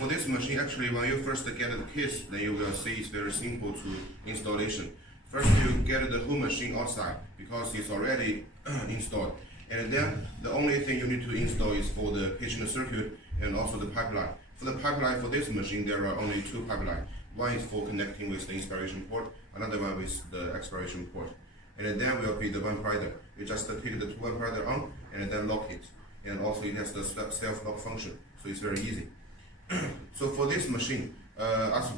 for this machine, actually, when you first get the case, then you will see it's very simple to installation. First, you get the whole machine outside because it's already installed. And then the only thing you need to install is for the patient circuit and also the pipeline. For the pipeline for this machine, there are only two pipelines. One is for connecting with the inspiration port, another one with the expiration port. And then will be the vampire. You just take the two vampire on and then lock it. And also it has the self-lock function, so it's very easy. So for this machine, as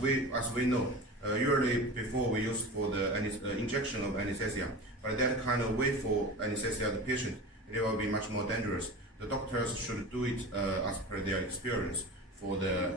we know, usually before we use for the injection of anesthesia, but that kind of way for anesthesia the patient, it will be much more dangerous. The doctors should do it as per their experience for the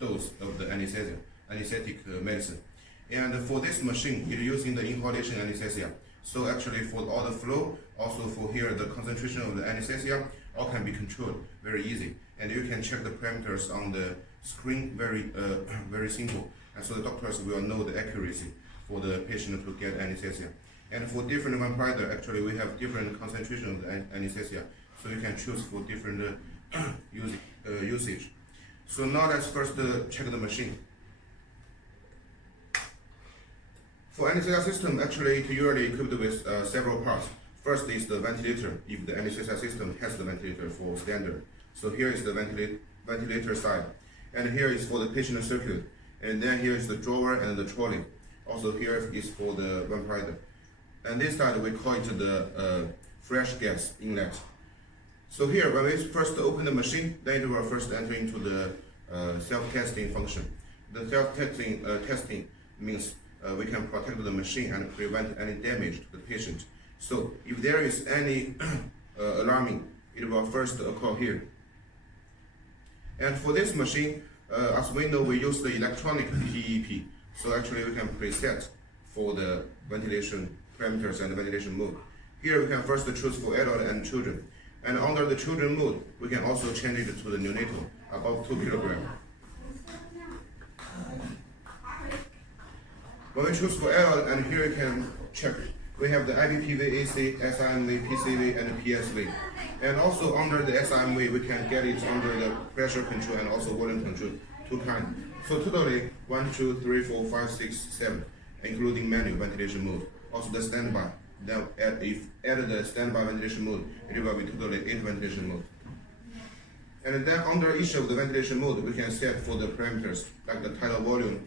dose of the anesthetic medicine. And for this machine, it using the inhalation anesthesia. So actually for all the flow, also for here the concentration of the anesthesia, all can be controlled very easy. And you can check the parameters on the screen very simple. And so the doctors will know the accuracy for the patient to get anesthesia. And for different vampire, actually we have different concentration of the anesthesia. So you can choose for different usage. So now let's first check the machine. For anesthesia system, actually it usually equipped with several parts. First is the ventilator, if the anesthesia system has the ventilator for standard. So here is the ventilator side. And here is for the patient circuit. And then here is the drawer and the trolley. Also here is for the vampire. And this side we call it the fresh gas inlet. So here, when we first open the machine, then it will first enter into the self-testing function. The self-testing means we can protect the machine and prevent any damage to the patient. So if there is any alarming, it will first occur here. And for this machine, as we know, we use the electronic PEP. So actually we can preset for the ventilation parameters and the ventilation mode. Here we can first choose for adult and children. And under the children mode, we can also change it to the neonatal, above 2 kilograms. When we choose for adult, and here you can check, we have the IBPV, AC, SIMV, PCV, and PSV. And also under the SIMV, we can get it under the pressure control and also volume control, two kinds. So totally 1, 2, 3, 4, 5, 6, 7, including manual ventilation mode. Also the standby. Then if add the standby ventilation mode, it will be totally 8 ventilation mode. And then under each of the ventilation mode, we can set for the parameters like the tidal volume,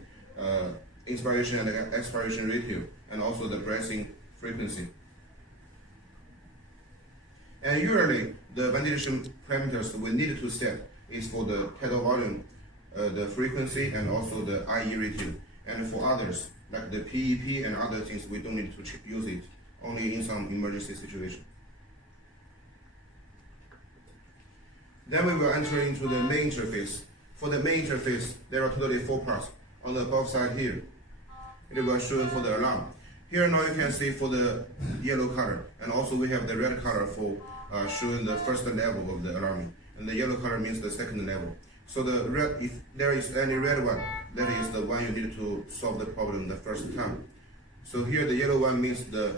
inspiration and expiration ratio, and also the breathing frequency. And usually the ventilation parameters we need to set is for the tidal volume, the frequency, and also the IE ratio. And for others, like the PEP and other things, we don't need to use it, only in some emergency situation. Then we will enter into the main interface. For the main interface, there are totally 4 parts. On the above side here, it will show for the alarm. Here now you can see for the yellow color, and also we have the red color for showing the first level of the alarming, and the yellow color means the second level. So the red, if there is any red one, that is the one you need to solve the problem the first time. So here the yellow one means the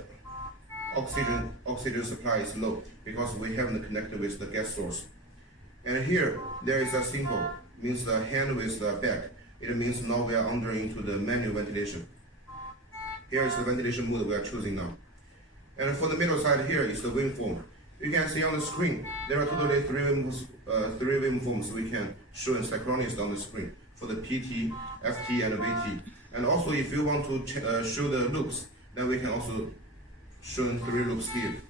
oxygen supply is low because we haven't connected with the gas source. And here there is a symbol, means the hand with the back. It means now we are entering into the manual ventilation. Here is the ventilation mode we are choosing now. And for the middle side here is the waveform. You can see on the screen, there are totally 3 waveforms we can show and synchronize on the screen for the PT, FT, and VT. And also if you want to show the loops, then we can also show 3 loops here.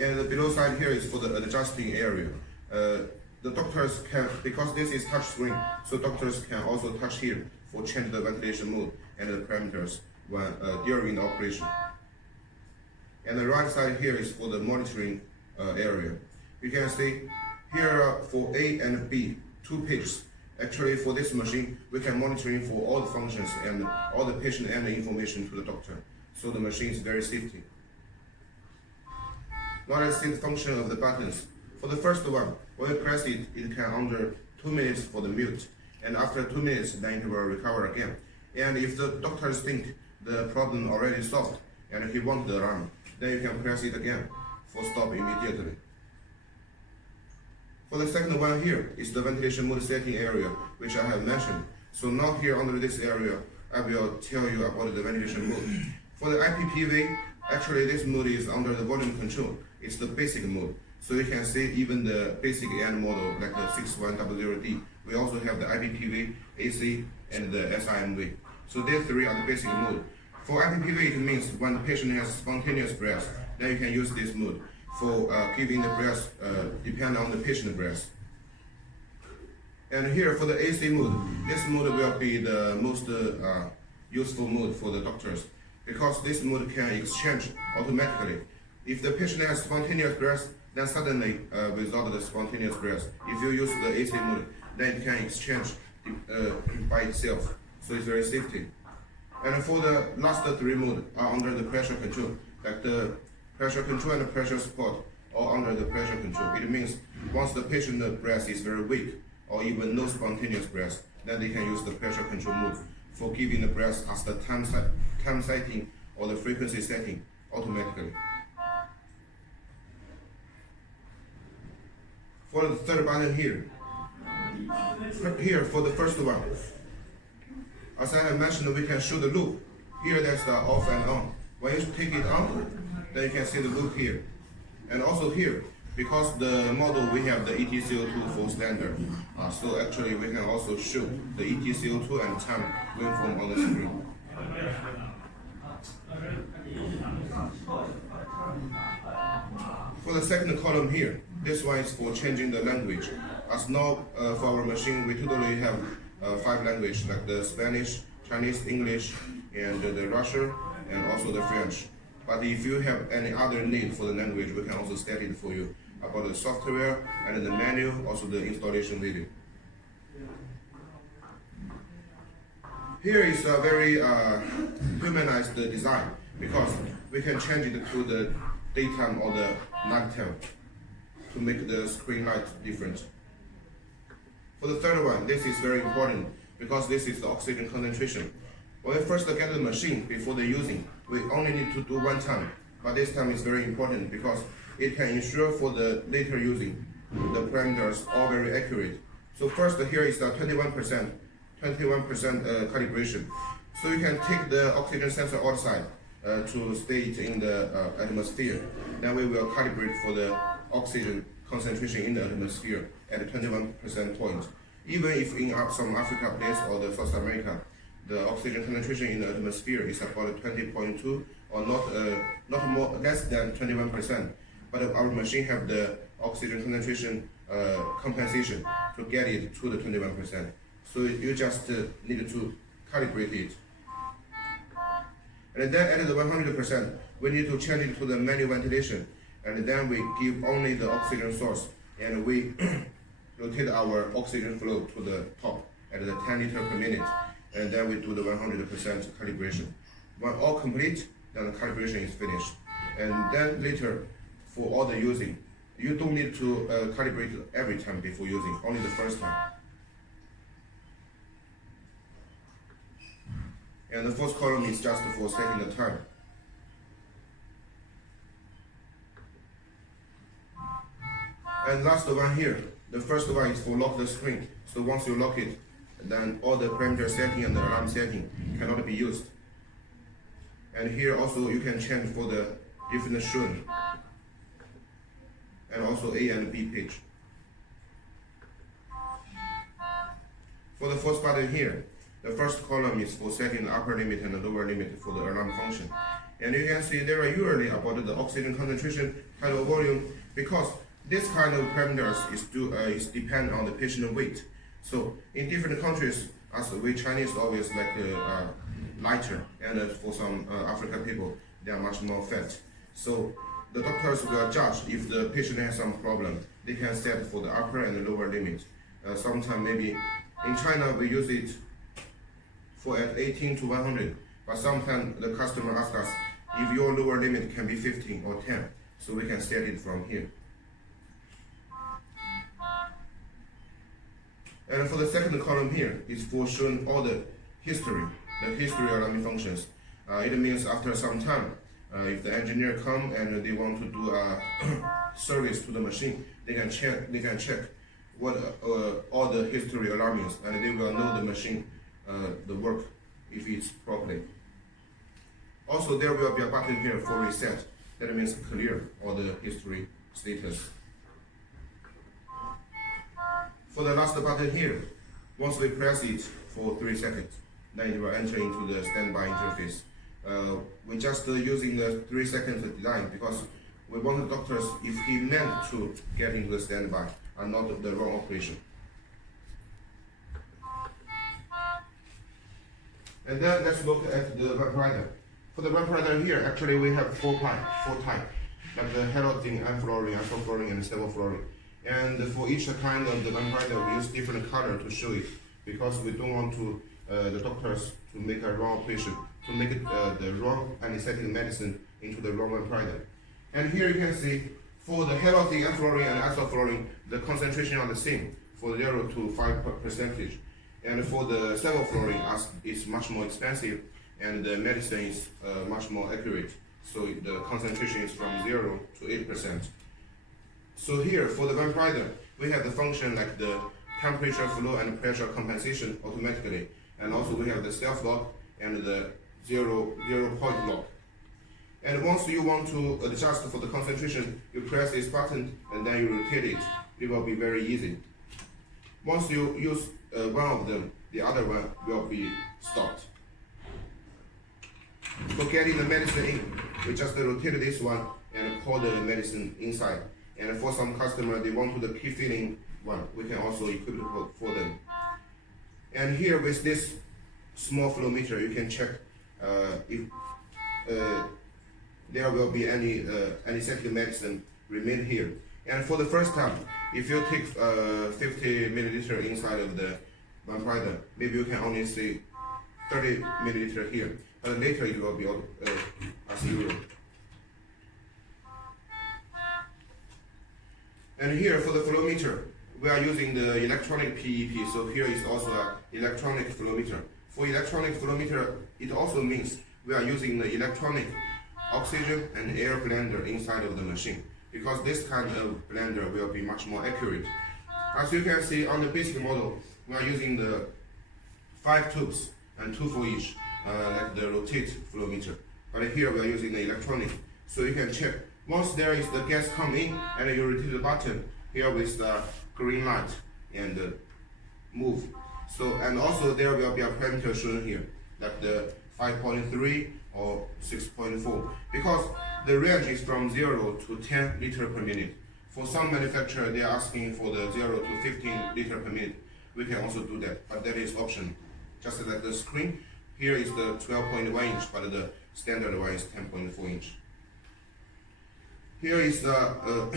And the below side here is for the adjusting area. The doctors can, because this is touch screen, so doctors can also touch here for change the ventilation mode and the parameters when, during the operation. And the right side here is for the monitoring area. You can see here for A and B, 2 pages. Actually for this machine, we can monitoring for all the functions and all the patient and the information to the doctor. So the machine is very safety. Now let's see the function of the buttons. For the first one, when you press it, it can under 2 minutes for the mute. And after 2 minutes, then it will recover again. And if the doctors think the problem already solved and he wants the alarm, then you can press it again for stop immediately. For the second one here is the ventilation mode setting area, which I have mentioned. So now here under this area, I will tell you about the ventilation mode. For the IPPV, actually this mode is under the volume control. It's the basic mode. So you can see even the basic end model like the 6100D. We also have the IPPV, AC, and the SIMV. So these three are the basic mode. For IPPV, it means when the patient has spontaneous breath, then you can use this mode. For giving the breath, depend on the patient breath. And here for the AC mode, this mode will be the most useful mode for the doctors because this mode can exchange automatically. If the patient has spontaneous breath, then suddenly without the spontaneous breath, if you use the AC mode, then it can exchange by itself. So it's very safety. And for the last three modes are under the pressure control, like the pressure control and the pressure support, or under the pressure control. It means once the patient's breath is very weak, or even no spontaneous breath, then they can use the pressure control mode for giving the breath as the time setting or the frequency setting automatically. For the third button here for the first one, as I have mentioned, we can show the loop. Here that's the off and on. When you take it on, then you can see the loop here. And also here, because the model we have the ETCO2 for standard, so actually we can also show the ETCO2 and time waveform on the screen. For the second column here, this one is for changing the language. As now for our machine, we totally have 5 languages like the Spanish, Chinese, English, and the Russian, and also the French. But if you have any other need for the language, we can also set it for you about the software and the menu, also the installation video. Here is a very humanized design because we can change it to the daytime or the nighttime to make the screen light different. For the third one, this is very important because this is the oxygen concentration. When we first get the machine before the using, we only need to do one time, but this time is very important because it can ensure for the later using, the parameters are very accurate. So first here is the 21% calibration. So you can take the oxygen sensor outside to stay it in the atmosphere. Then we will calibrate for the oxygen concentration in the atmosphere at 21% point. Even if in some Africa place or the South America, the oxygen concentration in the atmosphere is about 20.2 or not more less than 21%. But our machine have the oxygen concentration compensation to get it to the 21%. So you just need to calibrate it. And then at the 100%, we need to change it to the manual ventilation. And then we give only the oxygen source, and we rotate our oxygen flow to the top at the 10 liters per minute. And then we do the 100% calibration. When all complete, then the calibration is finished. And then later, for all the using, you don't need to calibrate every time before using, only the first time. And the fourth column is just for setting the time. And last one here, the first one is for lock the screen. So once you lock it, then all the parameter setting and the alarm setting cannot be used. And here also you can change for the different shun and also A and B page. For the fourth button here, the first column is for setting the upper limit and the lower limit for the alarm function. And you can see there are usually about the oxygen concentration, tidal volume, because this kind of parameters is depend on the patient weight. So in different countries, as we Chinese always like lighter, and for some African people, they are much more fat. So the doctors will judge if the patient has some problem. They can set for the upper and the lower limit. Sometimes maybe in China we use it for at 18 to 100, but sometimes the customer asks us if your lower limit can be 15 or 10, so we can set it from here. And for the second column here is for showing all the history alarming functions. It means after some time, if the engineer come and they want to do a service to the machine, they can check what all the history alarm is, and they will know the machine, the work, if it's properly. Also, there will be a button here for reset. That means clear all the history status. For the last button here, once we press it for 3 seconds, then it will enter into the standby interface. We're just using the 3 seconds design because we want the doctors, if he meant to get into the standby, and not the wrong operation. And then let's look at the vaporizer. For the vaporizer here, actually we have four types, like the halogen, enfluorine, isofluorine, and sevofluorine. And for each kind of the vaporizer, we use different color to show it, because we don't want to the doctors to make a wrong operation, to make it, the wrong anesthetic medicine into the wrong vaporizer. And here you can see, for the halogen, enfluorine, and isofluorine, the concentration are the same, for 0 to 5%. And for the sevofluorine, as it's much more expensive, and the medicine is much more accurate, so the concentration is from 0 to 8%. So here, for the vaporizer, we have the function like the temperature, flow, and pressure compensation automatically, and also we have the self-lock and the zero point lock. And once you want to adjust for the concentration, you press this button and then you rotate it. It will be very easy. Once you use one of them, the other one will be stopped. For getting the medicine in, we just rotate this one and pour the medicine inside. And for some customer, they want the key filling one, we can also equip it for them. And here with this small flow meter, you can check if there will be any anesthetic medicine remain here. And for the first time, if you take 50 milliliter inside of the vaporizer, maybe you can only see 30 milliliter here, but later it will be as usual. And here for the flow meter, we are using the electronic PEP, so here is also an electronic flow meter. For electronic flow meter, it also means we are using the electronic oxygen and air blender inside of the machine, because this kind of blender will be much more accurate. As you can see on the basic model, we are using the 5 tubes and 2 for each, like the rotate flow meter. But here we are using the electronic, so you can check. Once there is the gas come in and you rotate the button, here with the green light and move. So, and also there will be a parameter shown here, like the 5.3 or 6.4, because the range is from 0 to 10 liter per minute. For some manufacturer, they are asking for the 0 to 15 liter per minute. We can also do that, but that is option. Just like the screen, here is the 12.1 inch, but the standard one is 10.4 inch. Here is the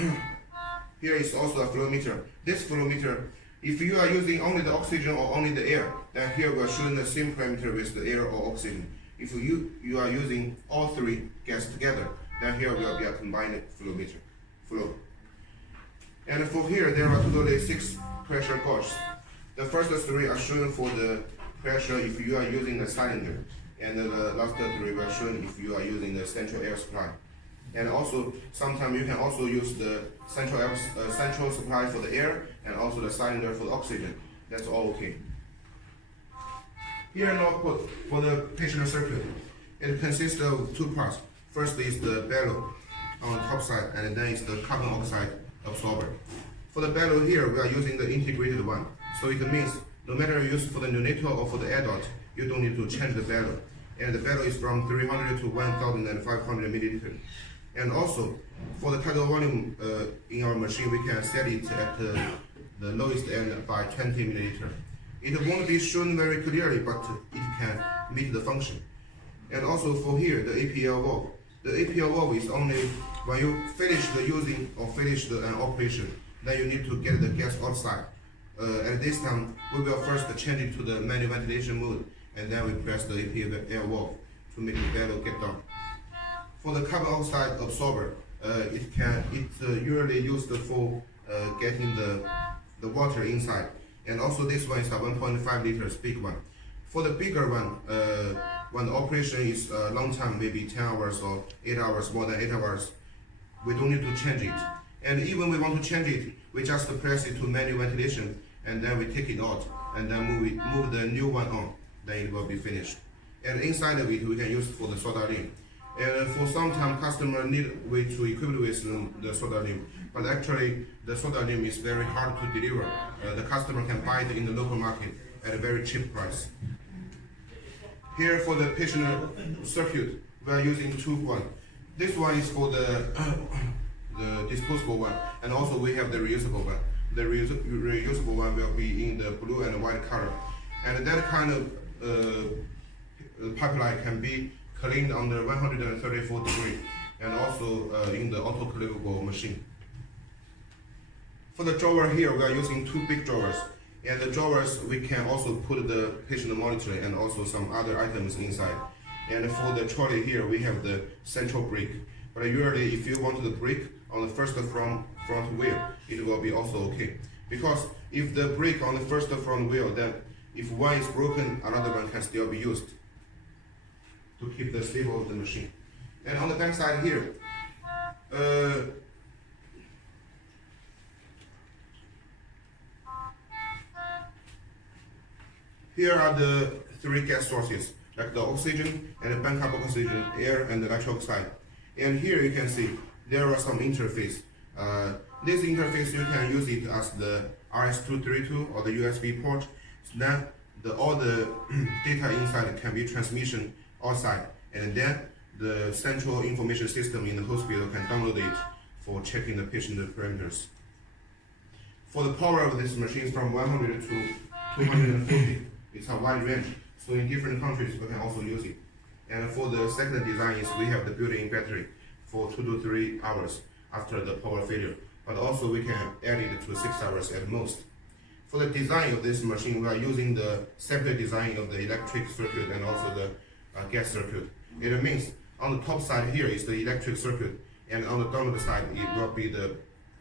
here is also a flow meter. This flow meter, if you are using only the oxygen or only the air, then here we are showing the same parameter with the air or oxygen. If you are using all three gas together, then here will be a combined flow meter. Flow. And for here, there are totally 6 pressure gauges. The first 3 are shown for the pressure if you are using the cylinder, and the last 3 were shown if you are using the central air supply. And also, sometimes you can also use the central supply for the air and also the cylinder for the oxygen. That's all okay. Here now put for the patient circuit. It consists of 2 parts. First is the bellow on the top side, and then is the carbon oxide absorber. For the bellow here, we are using the integrated one. So it means no matter you use for the neonatal or for the adult, you don't need to change the bellow. And the bellow is from 300 to 1,500 milliliters. And also, for the tidal volume in our machine, we can set it at the lowest end by 20 milliliters. It won't be shown very clearly, but it can meet the function. And also for here, the APL valve. The APL valve is only when you finish the using or finish an operation, then you need to get the gas outside. At this time, we will first change it to the manual ventilation mode, and then we press the APL valve to make the bellow get down. For the carbon oxide absorber, it usually used for getting the water inside. And also this one is a 1.5 liters big one. For the bigger one, when the operation is a long time, maybe 10 hours or 8 hours, more than 8 hours, we don't need to change it. And even we want to change it, we just press it to manual ventilation, and then we take it out, and then move the new one on, then it will be finished. And inside of it, we can use for the soda lim. And for some time, customer need way to equip with the soda lim, but actually the soda lim is very hard to deliver. The customer can buy it in the local market at a very cheap price. Here for the patient circuit, we are using two ones. This one is for the disposable one, and also we have the reusable one. The reusable one will be in the blue and white color, and that kind of pipeline can be cleaned under 134 degrees, and also in the autoclavable machine. For the drawer here, we are using two big drawers, and the drawers we can also put the patient monitor and also some other items inside. And for the trolley here, we have the central brake. But usually, if you want the brake on the first front wheel, it will be also okay. Because if the brake on the first front wheel, then if one is broken, another one can still be used to keep the stable of the machine. And on the back side here, here are the three gas sources, like the oxygen and the backup oxygen, air and the nitric oxide. And here you can see there are some interface. This interface, you can use it as the RS-232 or the USB port. So then all the data inside can be transmission outside, and then the central information system in the hospital can download it for checking the patient parameters. For the power of this machine is from 100 to 240. It's a wide range, so in different countries we can also use it. And for the second design is we have the built-in battery for 2 to 3 hours after the power failure, but also we can add it to 6 hours at most. For the design of this machine, we are using the separate design of the electric circuit and also the gas circuit. It means on the top side here is the electric circuit, and on the downward side it will be the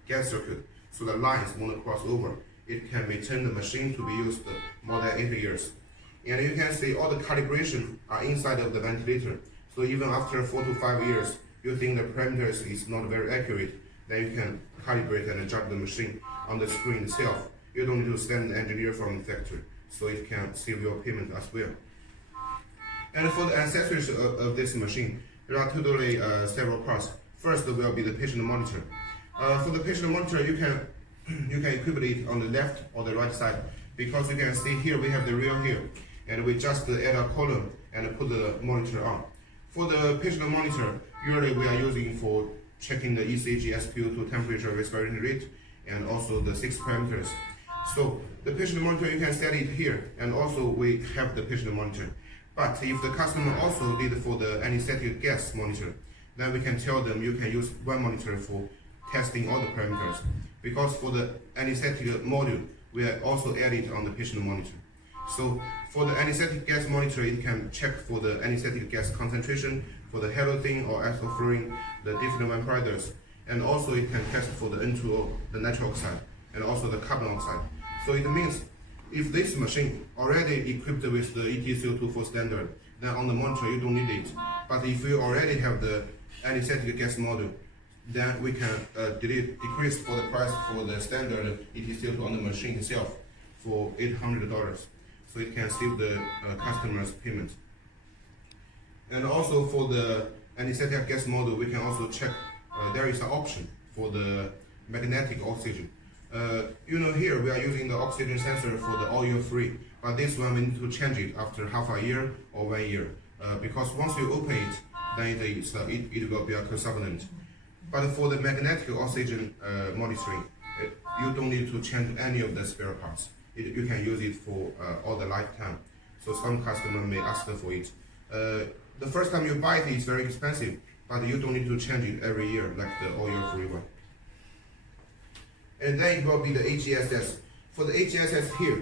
gas circuit, so the lines won't cross over. It can maintain the machine to be used more than 8 years. And you can see all the calibration are inside of the ventilator. So even after 4 to 5 years, you think the parameters is not very accurate, then you can calibrate and adjust the machine on the screen itself. You don't need to send an engineer from the factory, so it can save your payment as well. And for the accessories of this machine, there are totally several parts. First will be the patient monitor. For the patient monitor, you can equip it on the left or the right side, because you can see here we have the rail here, and we just add a column and put the monitor on. For the patient monitor, usually we are using for checking the ECG, SpO2 temperature, respiration rate, and also the 6 parameters. So the patient monitor, you can set it here, and also we have the patient monitor. But if the customer also need for the anesthetic gas monitor, then we can tell them you can use one monitor for testing all the parameters. Because for the anesthetic module, we are also added on the patient monitor. So for the anesthetic gas monitor, it can check for the anesthetic gas concentration, for the halothane or isoflurane, the different vaporizer, and also it can test for the N2O, the nitric oxide, and also the carbon oxide. So it means if this machine already equipped with the ETCO24 standard, then on the monitor you don't need it. But if you already have the anesthetic gas module, then we can decrease for the price for the standard ETCO2 on the machine itself for $800. So it can save the customer's payment. And also for the anesthetic gas module, we can also check, there is an option for the magnetic oxygen. Here we are using the oxygen sensor for the oil-free, but this one we need to change it after half a year or 1 year, because once you open it, then it will be a contaminant. But for the magnetic oxygen monitoring, you don't need to change any of the spare parts. You can use it for all the lifetime. So some customer may ask for it. The first time you buy it is very expensive, but you don't need to change it every year like the oil-free one. And then it will be the HESS. For the HESS here,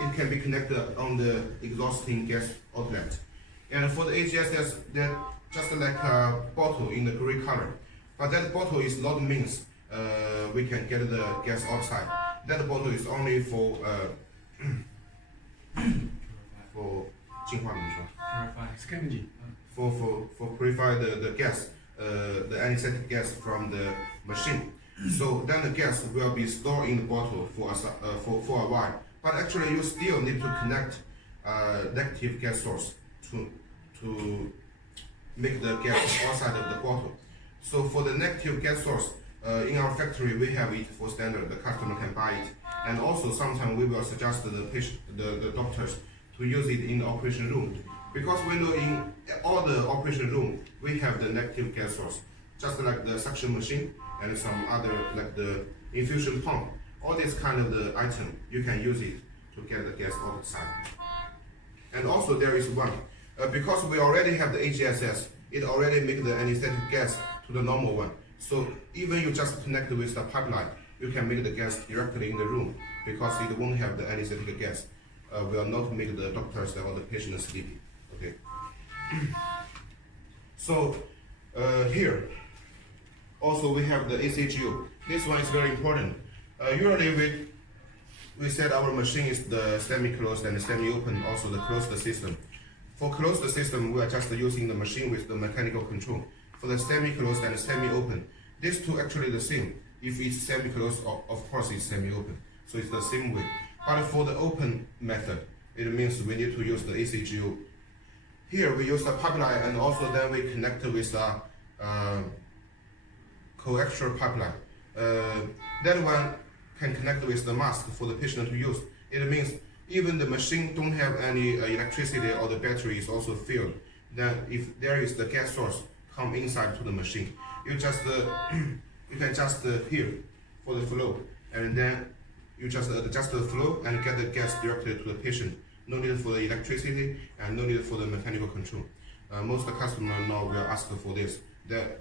it can be connected on the exhausting gas outlet. And for the HESS, that's just like a bottle in the gray color. But that bottle is not means we can get the gas outside. That bottle is only for purify the gas, the anesthetic gas from the machine. So then the gas will be stored in the bottle for a while. But actually, you still need to connect negative gas source to make the gas outside of the bottle. So for the negative gas source, in our factory we have it for standard. The customer can buy it, and also sometimes we will suggest the doctors to use it in the operation room, because we know in all the operation room we have the negative gas source, just like the suction machine and some other like the infusion pump. All this kind of the item you can use it to get the gas outside. And also there is one, because we already have the AGSS, it already make the anesthetic gas to the normal one. So even you just connect with the pipeline, you can make the gas directly in the room, because it won't have the anesthetic gas. Will not make the doctors or the patient sleepy. Okay. So here also we have the ACGO. This one is very important. Usually we said our machine is the semi-closed and semi-open, also the closed system. For closed system, we are just using the machine with the mechanical control. For the semi-closed and semi-open, these two actually the same. If it's semi-closed, of course it's semi-open. So it's the same way. But for the open method, it means we need to use the ACGO. Here we use the pipeline, and also then we connect with a coaxial pipeline. That one can connect with the mask for the patient to use. It means even the machine don't have any electricity or the battery is also filled, then if there is the gas source come inside to the machine, you just you can just here for the flow, and then you just adjust the flow and get the gas directly to the patient. No need for the electricity and no need for the mechanical control. Most customers now will ask for this. That